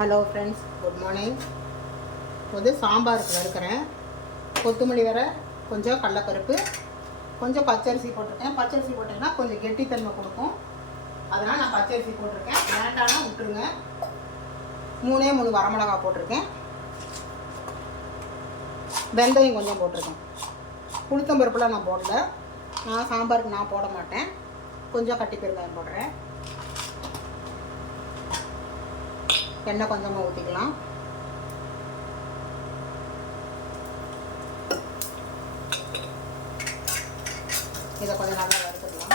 Hello friends, good morning. வந்து சாம்பாருக்கு வறுக்கிறேன். கொத்தமல்லி வர கொஞ்சம் கடலப்பருப்பு, கொஞ்சம் பச்சரிசி போட்டிருக்கேன். பச்சரிசி போட்டிங்கன்னா கொஞ்சம் கெட்டித்தன்மை கொடுக்கும். அதனால் நான் பச்சரிசி போட்டிருக்கேன். வேண்டாம்னா விட்டுருங்க. 3 வரமிளகா போட்டிருக்கேன். வெந்தயம் கொஞ்சம் போட்டிருக்கேன். உளுத்தம்பருப்புலாம் நான் போடல. நான் சாம்பாருக்கு நான் போட மாட்டேன். கொஞ்சம் கட்டி பெருங்காயம் போடுறேன். எண்ணெய் கொஞ்சமாக ஊற்றிக்கலாம். இதை கொஞ்சம் நல்லா வறுத்துக்கலாம்.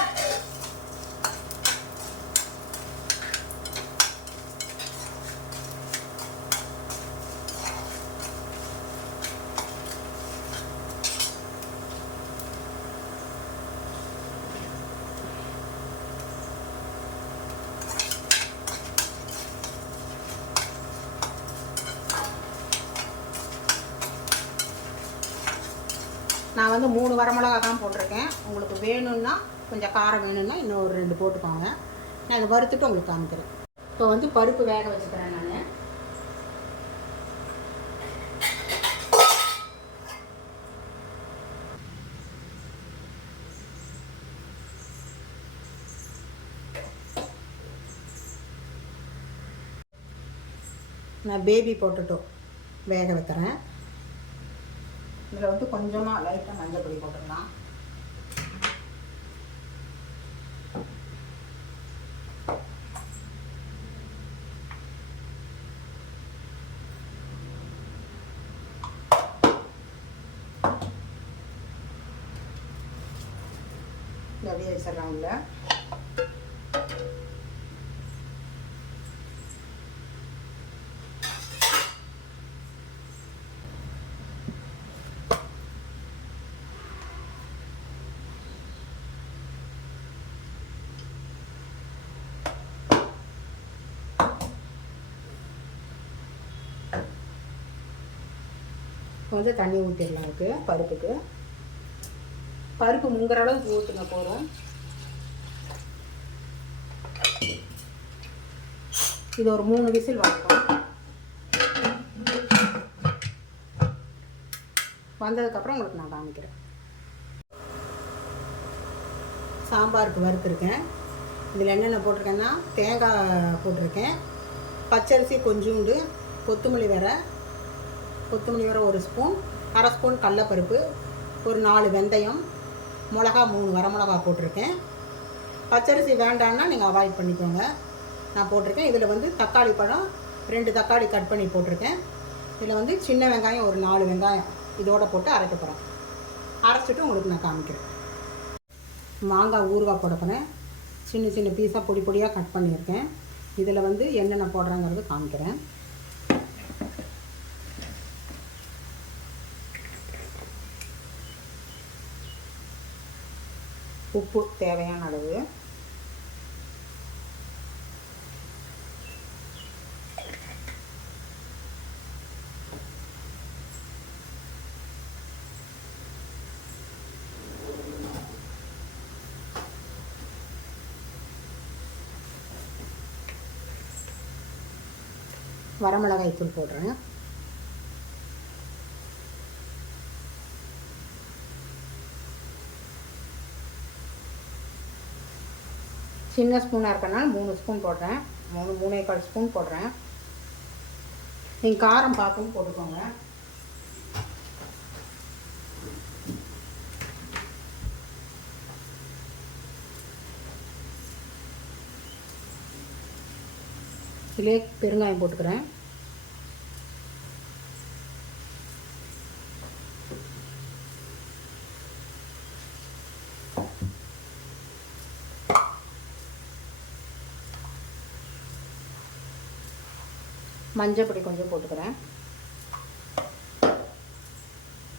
நான் வந்து 3 வரமிளகா தான் போட்டிருக்கேன். உங்களுக்கு வேணும்னா கொஞ்சம் காரம் வேணும்னா இன்னும் ஒரு 2 போட்டுக்கோங்க. நான் இதை வறுத்துட்டு உங்களுக்கு காமிக்கிறேன். இப்போ வந்து பருப்பு வேக வச்சுக்கிறேன். நான் பேபி போட்டுட்டோம் வேக வைக்கிறேன். இதில் வந்து கொஞ்சமாக லைட்டாக மஞ்சள் பொடி போட்டுடலாம். அப்படியே வச்சிடலாம் உள்ள. கொஞ்சம் தண்ணி ஊற்றிடலாம். அதுக்கு பருப்பு முங்குற அளவுக்கு ஊற்றுங்க போதும். இது ஒரு 3 விசில் வரணும். வந்ததுக்கப்புறம் உங்களுக்கு நான் காமிக்கிறேன். சாம்பாருக்கு வறுத்துருக்கேன். இதில் என்னென்ன போட்டிருக்கேன்னா தேங்காய் போட்டிருக்கேன், பச்சரிசி கொஞ்சோண்டு, கொத்தமல்லி வர 1 ஸ்பூன், 1/2 ஸ்பூன் கடலப்பருப்பு, ஒரு 4 வெந்தயம், மிளகா 3 வரமிளகா போட்டிருக்கேன். பச்சரிசி வேண்டான்னா நீங்கள் அவாய்ட் பண்ணிக்கோங்க. நான் போட்டிருக்கேன். இதில் வந்து தக்காளி பழம் 2 தக்காளி கட் பண்ணி போட்டிருக்கேன். இதில் வந்து சின்ன வெங்காயம் ஒரு 4 வெங்காயம் இதோடு போட்டு அரைக்க போகிறேன். அரைச்சிட்டு உங்களுக்கு நான் காமிக்கிறேன். மாங்காய் ஊறுகாய் போட போகிறேன். சின்ன பீஸாக பொடி பொடியாக கட் பண்ணியிருக்கேன். இதில் வந்து என்னென்ன போடுறாங்கிறது காமிக்கிறேன். உப்பு தேவையான அளவு, வரமிளகாய் தூள் போடுறேன். சின்ன ஸ்பூனாக இருக்கனால 3 ஸ்பூன் போடுறேன். 3.25 ஸ்பூன் போடுறேன். நீங்கள் காரம் பார்த்து போட்டுக்கோங்க. இதிலே பெருங்காயம் போட்டுக்கிறேன். மஞ்சள் பொடி கொஞ்சம் போட்டுக்கிறேன்.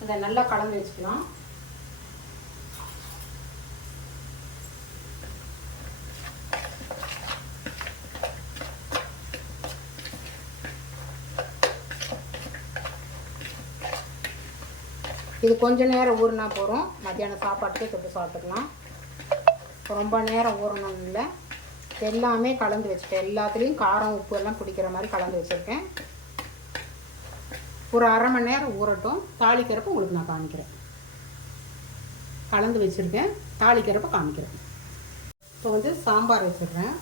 அதை நல்லா கலந்து வச்சுக்கலாம். இது கொஞ்சம் நேரம் ஊறினா போகிறோம். மத்தியானம் சாப்பாட்டுக்கே தொட்டு சாப்பிட்டுக்கலாம். ரொம்ப நேரம் ஊறணும் இல்லை. எல்லாமே கலந்து வச்சுட்டேன். எல்லாத்துலேயும் காரம் உப்பு எல்லாம் பிடிக்கிற மாதிரி கலந்து வச்சுருக்கேன். ஒரு அரை மணி நேரம் ஊறட்டும். தாளிக்கிறப்ப உங்களுக்கு நான் காமிக்கிறேன். கலந்து வச்சுருக்கேன், தாளிக்கிறப்ப காமிக்கிறேன். இப்போ வந்து சாம்பார் வச்சுடுறேன்.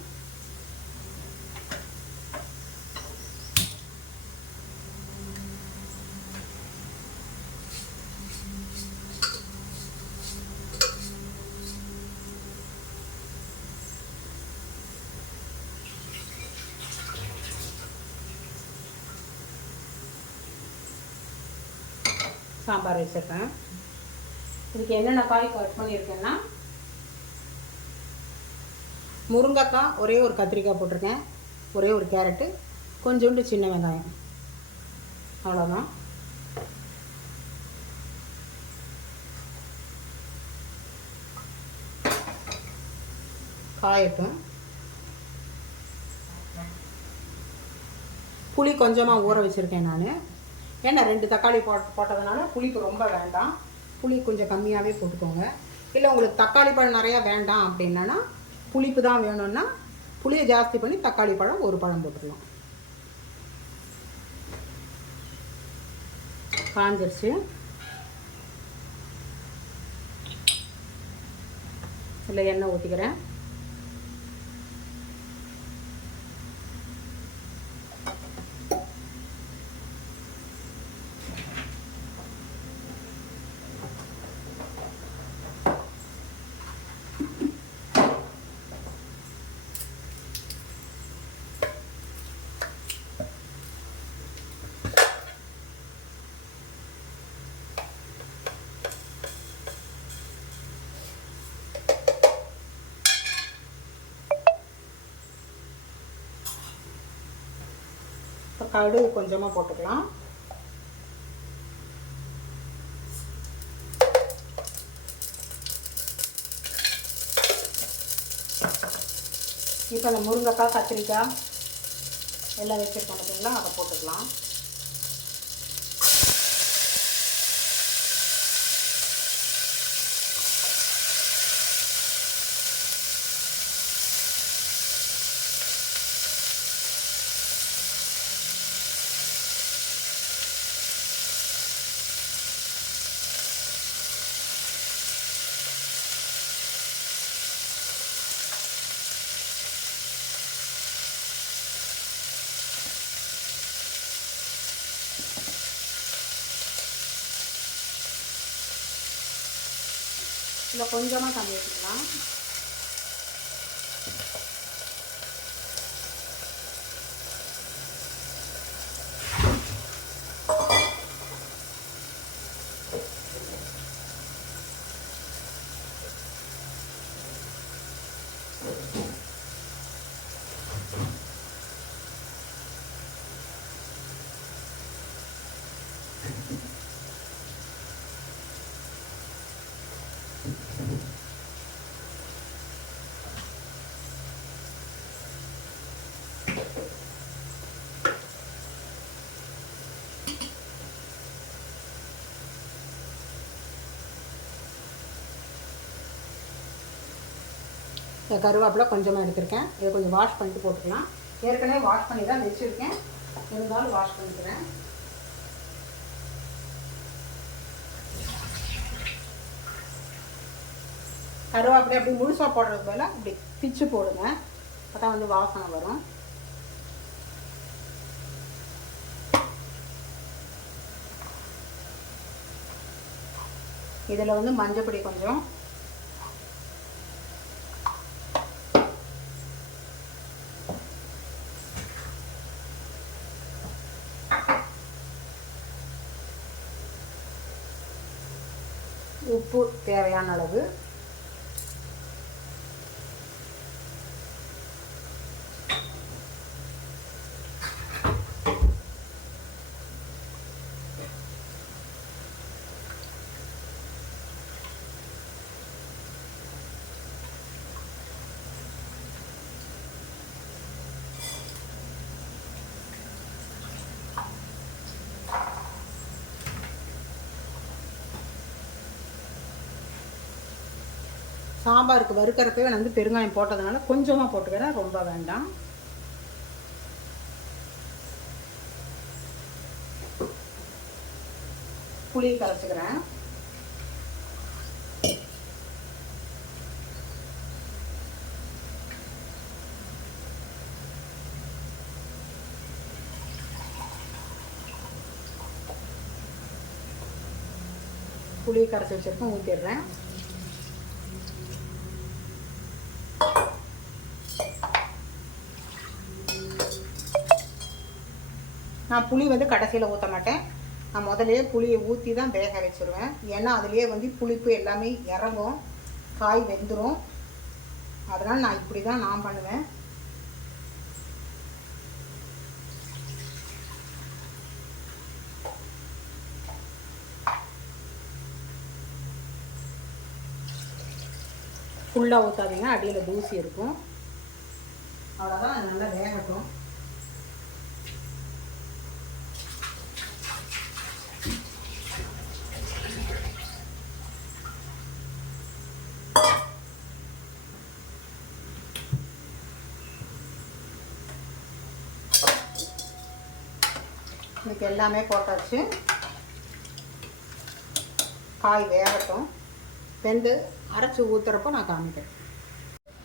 சாம்பார் வச்சுருக்கேன். இதுக்கு என்னென்ன காய் கட் பண்ணியிருக்கேன்னா, முருங்கைக்காய் ஒரே ஒரு கத்திரிக்காய் போட்டிருக்கேன், ஒரே ஒரு கேரட்டு, கொஞ்சோண்டு சின்ன வெங்காயம், அவ்வளோதான். காயட்டும். புளி கொஞ்சமாக ஊற வச்சுருக்கேன் நான். ஏன்னா 2 தக்காளி போட்டதுனால புளிப்பு ரொம்ப வேண்டாம். புளி கொஞ்சம் கம்மியாகவே போட்டுக்கோங்க. இல்லை உங்களுக்கு தக்காளி பழம் நிறையா வேண்டாம் அப்படின்னா, புளிப்பு தான் வேணும்னா புளியை ஜாஸ்தி பண்ணி தக்காளி பழம் ஒரு பழம் போட்டுக்கலாம். காஞ்சிருச்சு. இல்லை எண்ணெய் ஊற்றிக்கிறேன். கடுகு கொஞ்சமாக போட்டுக்கலாம். இப்போ அந்த முருங்கைக்காய் கத்திரிக்காய் எல்லாம் வச்சுருக்கோம் பார்த்தீங்களா, அதை போட்டுக்கலாம். இதில் கொஞ்சமாக தண்ணி ஊற்றிக்கலாம். கருவேப்பிலை கொஞ்சமாக எடுத்துருக்கேன். இதை கொஞ்சம் வாஷ் பண்ணிட்டு போட்டுக்கலாம். ஏற்கனவே வாஷ் பண்ணி தான் வச்சுருக்கேன், இருந்தாலும் வாஷ் பண்ணிக்கிறேன். கருவேப்பிலை அப்படி முழுசாக போடுறது போல் இப்படி பிச்சு போடுங்க, அப்போ தான் வந்து வாசனை வரும். இதில் வந்து மஞ்சப்பொடி கொஞ்சம், உப்பு தேவையான அளவு, சாம்பாருக்கு வறுக்கிறப்பவே நான் வந்து பெருங்காயம் போட்டதுனால கொஞ்சமாக போட்டுக்கிறேன், ரொம்ப வேண்டாம். புளி கரைச்சிக்கிறேன். புளி கரைச்சி வச்சுருக்கேன், ஊற்றிடுறேன். நான் புளி வந்து கடைசியில் ஊற்ற மாட்டேன், நான் முதல்லையே புளியை ஊற்றி தான் வேக வச்சுருவேன். ஏன்னா அதுலேயே வந்து புளிப்பு எல்லாமே இறங்கும், காய் வெந்துடும். அதனால் நான் இப்படி தான் நான் பண்ணுவேன். ஃபுல்லாக ஊற்றாதீங்க, அடியில் தூசி இருக்கும். அவ்வளோதான், அது நல்லா வேகட்டும். இன்னைக்கு எல்லாமே போட்டாச்சு, காய் வேகட்டும். வெந்து அரைச்சி ஊற்றுறப்போ நான் காமிக்கிறேன்.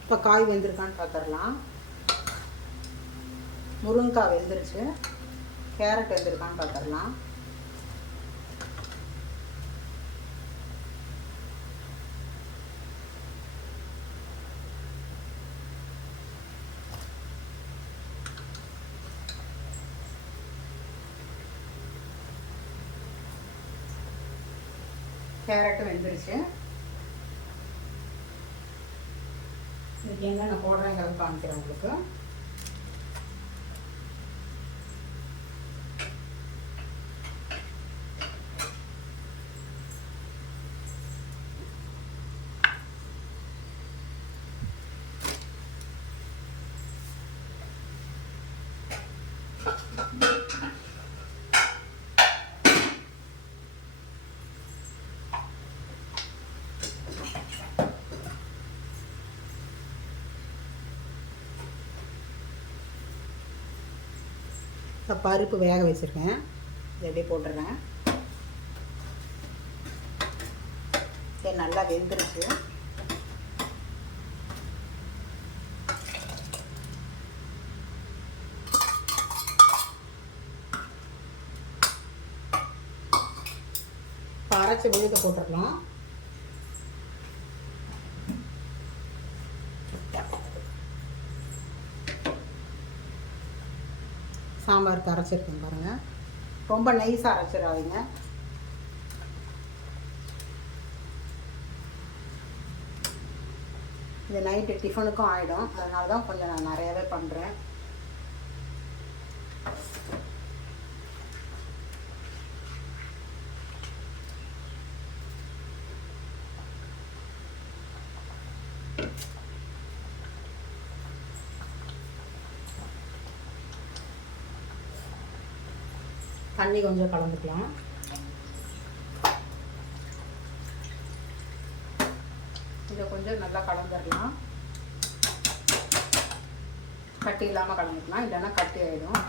இப்போ காய் வெந்திருக்கான்னு பார்த்துடலாம். முருங்கைக்காய் வெந்துருச்சு, கேரட் வெந்திருக்கான்னு பார்த்துடலாம். கேரட்டு வெந்துருச்சு. இதுக்கு என்னென்ன போடுறேங்கிறது காமிக்கிறேன் உங்களுக்கு. இப்போ பருப்பு வேக வச்சுருக்கேன், இதை அப்படியே போட்டுடுறேன். இது நல்லா வெந்துருச்சு. இப்போ அரைச்சி விழுத போட்டுடலாம். சாம்பாருக்கு அரைச்சிருக்கேன் பாருங்கள், ரொம்ப நைஸாக அரைச்சிடாதீங்க. இது நைட்டு டிஃபனுக்கும் ஆகிடும், அதனால தான் கொஞ்சம் நான் நிறையாவே பண்ணுறேன். தண்ணி கொஞ்சம் கலந்துக்கலாம். இதை கொஞ்சம் நல்லா கலந்துடலாம். கட்டி இல்லாமல் கலந்துக்கலாம், இல்லைன்னா கட்டி ஆகிடும்.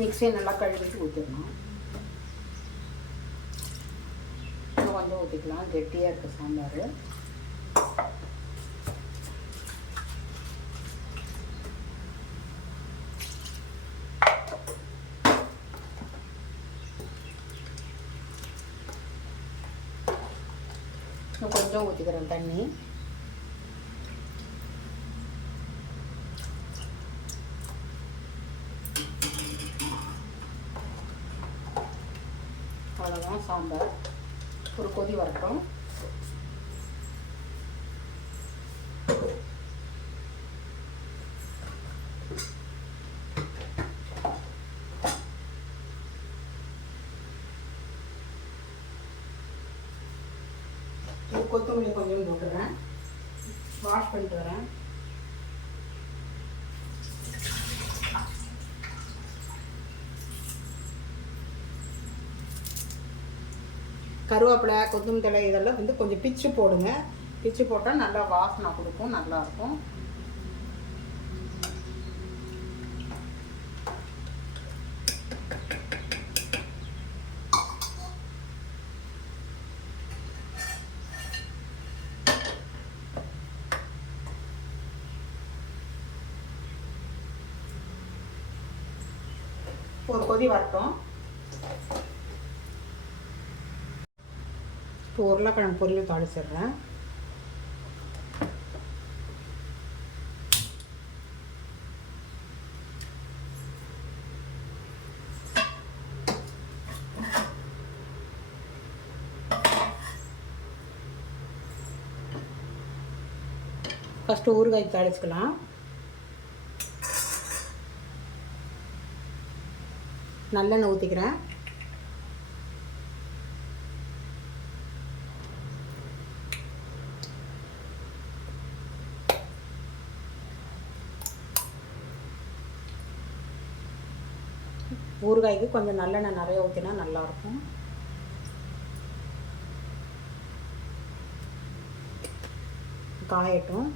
மிக்சியை நல்லா கழுவிட்டு ஊற்றிடணும். இன்னும் கொஞ்சம் ஊற்றிக்கலாம், கெட்டியாக இருக்குது சாம்பார். கொஞ்சம் ஊற்றிக்கிறேன் தண்ணி. அவ்வளோதான் சாம்பார். ஒரு கொதி வரட்டும். கொத்தமல்லி கொஞ்சம் போட்டுறேன், வாஷ் பண்ணிட்டு வரேன். கருவேப்பிலை, கொத்தமல்லி தழை இதெல்லாம் வந்து கொஞ்சம் பிச்சு போடுங்க. பிச்சு போட்டால் நல்லா வாசனை கொடுக்கும், நல்லாயிருக்கும். ஒரு கொதி வரட்டும். இப்போ உருளைக்கிழங்கு பொரியல் தாளிச்சிடுறேன். ஃபஸ்ட்டு ஊறுகாய் தாளிச்சுக்கலாம். நல்லெண்ணெய் ஊற்றிக்கிறேன். ஊறுகாய்க்கு கொஞ்சம் நல்லெண்ணெய் நிறைய ஊற்றினா நல்லாயிருக்கும். காயட்டும்.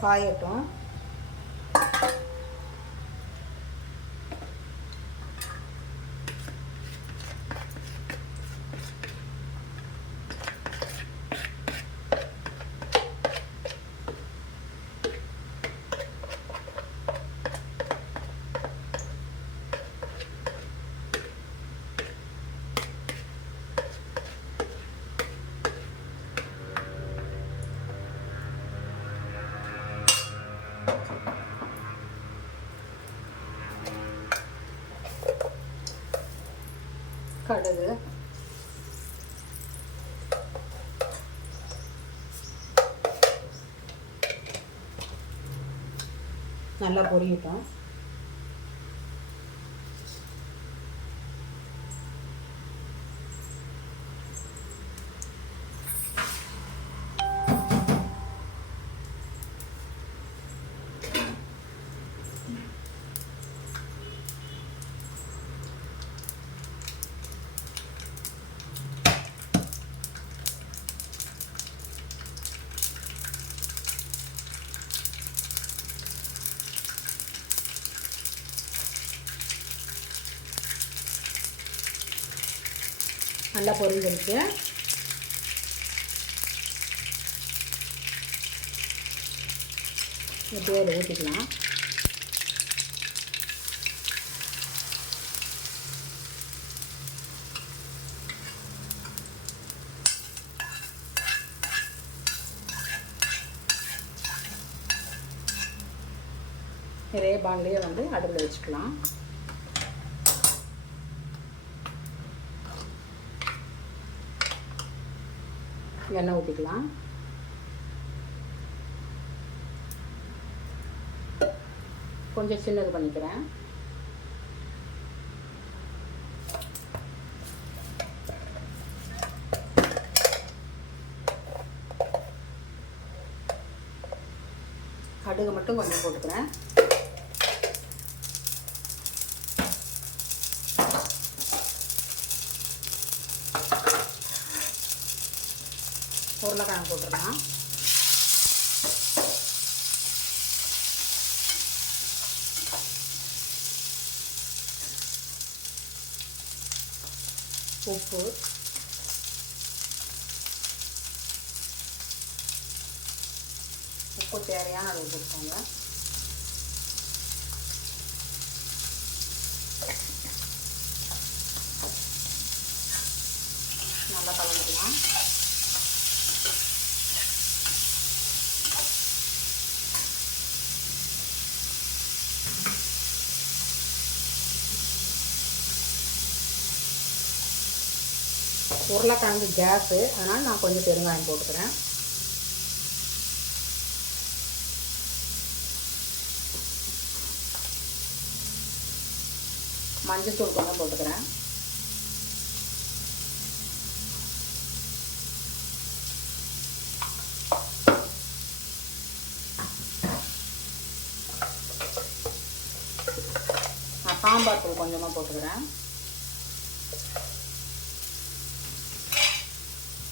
காயட்டும். கடுகு, நல்லா பொரியட்டும். நல்லா பொரிஞ்சிருச்சு. இப்படியே இதை ஊற்றிக்கலாம். இதே பாண்டிலே வந்து அடுப்பில் வச்சுக்கலாம். எண்ணெய் ஊற்றிக்கலாம். கொஞ்சம் சின்னது பண்ணிக்கிறேன். கடுகு மட்டும் கொஞ்சம் போட்டுக்கிறேன். உருளைக்கிழங்கு போட்டுடலாம். உப்பு, உப்பு தேவையான அளவு போட்டுக்கோங்க. நல்லா கலந்துக்கலாம். உருளைக்கிழங்கு கேஸு, அதனால் நான் கொஞ்சம் பெருங்காயம் போட்டுக்கிறேன். மஞ்சத்தூள் கொஞ்சம் போட்டுக்கிறேன். நான் சாம்பார் தூள் கொஞ்சமாக போட்டுக்கிறேன்.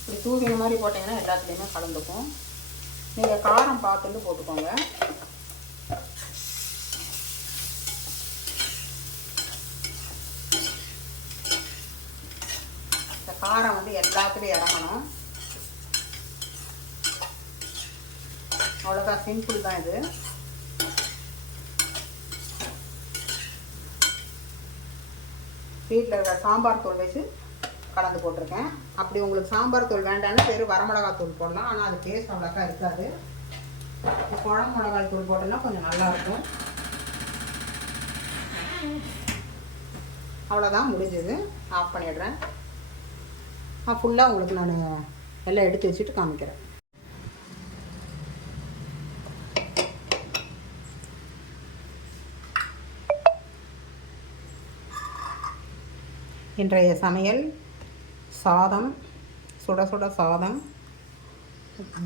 இப்படி தூவின மாதிரி போட்டிங்கன்னா எல்லாத்துலேயுமே கலந்துக்கும். நீங்கள் காரம் பார்த்துட்டு போட்டுக்கோங்க. இந்த காரம் வந்து எல்லாத்துலேயும் இறங்கணும். அவ்வளோதான், சிம்பிள் தான் இது. வீட்டில் இருக்கிற சாம்பார் தூள் வச்சு கலந்து போட்டிருக்கேன். அப்படி உங்களுக்கு சாம்பார் தூள் வேண்டாம்னா வெறும் வரமிளகாய் தூள் போடலாம். ஆனால் அது டேஸ்ட் அவ்வளோக்கா இருக்காது. குழம்பு மிளகாய் தூள் போட்டோன்னா கொஞ்சம் நல்லாயிருக்கும். அவ்வளோதான், முடிஞ்சது. ஆஃப் பண்ணிடுறேன். ஃபுல்லாக உங்களுக்கு நான் எல்லாம் எடுத்து வச்சுட்டு காமிக்கிறேன். இன்றைய சமையல் சாதம், சுட சுட சாதம்,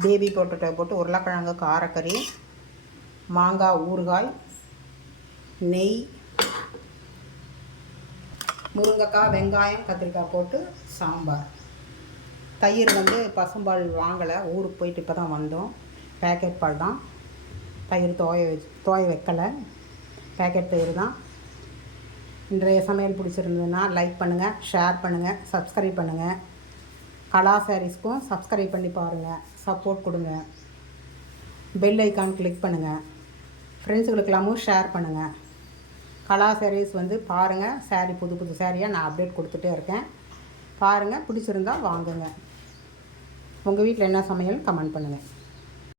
பேபி பொட்டேட்டோ போட்டு உருளைக்கிழங்கு காரக்கறி, மாங்காய் ஊறுகாய், நெய், முருங்கைக்காய், வெங்காயம், கத்திரிக்காய் போட்டு சாம்பார். தயிர் வந்து பசும்பால் வாங்கலை, ஊருக்கு போயிட்டு இப்போ தான் வந்தோம். பேக்கெட் பால் தான். தயிர் தோய வைக்கலை, பேக்கெட் தயிர் தான். இன்றைய சமையல் பிடிச்சிருந்ததுன்னா லைக் பண்ணுங்கள், ஷேர் பண்ணுங்கள், சப்ஸ்கிரைப் பண்ணுங்கள். கலா சாரீஸ்க்கும் சப்ஸ்கிரைப் பண்ணி பாருங்கள், சப்போர்ட் கொடுங்க. பெல் ஐக்கான் கிளிக் பண்ணுங்கள். ஃப்ரெண்ட்ஸுகளுக்கெல்லாமும் ஷேர் பண்ணுங்கள். கலா சாரீஸ் வந்து பாருங்கள். சாரீ புது புது சாரியாக நான் அப்டேட் கொடுத்துட்டே இருக்கேன். பாருங்கள், பிடிச்சிருந்தா வாங்குங்க. உங்கள் வீட்டில் என்ன சமையல் கமெண்ட் பண்ணுங்கள்.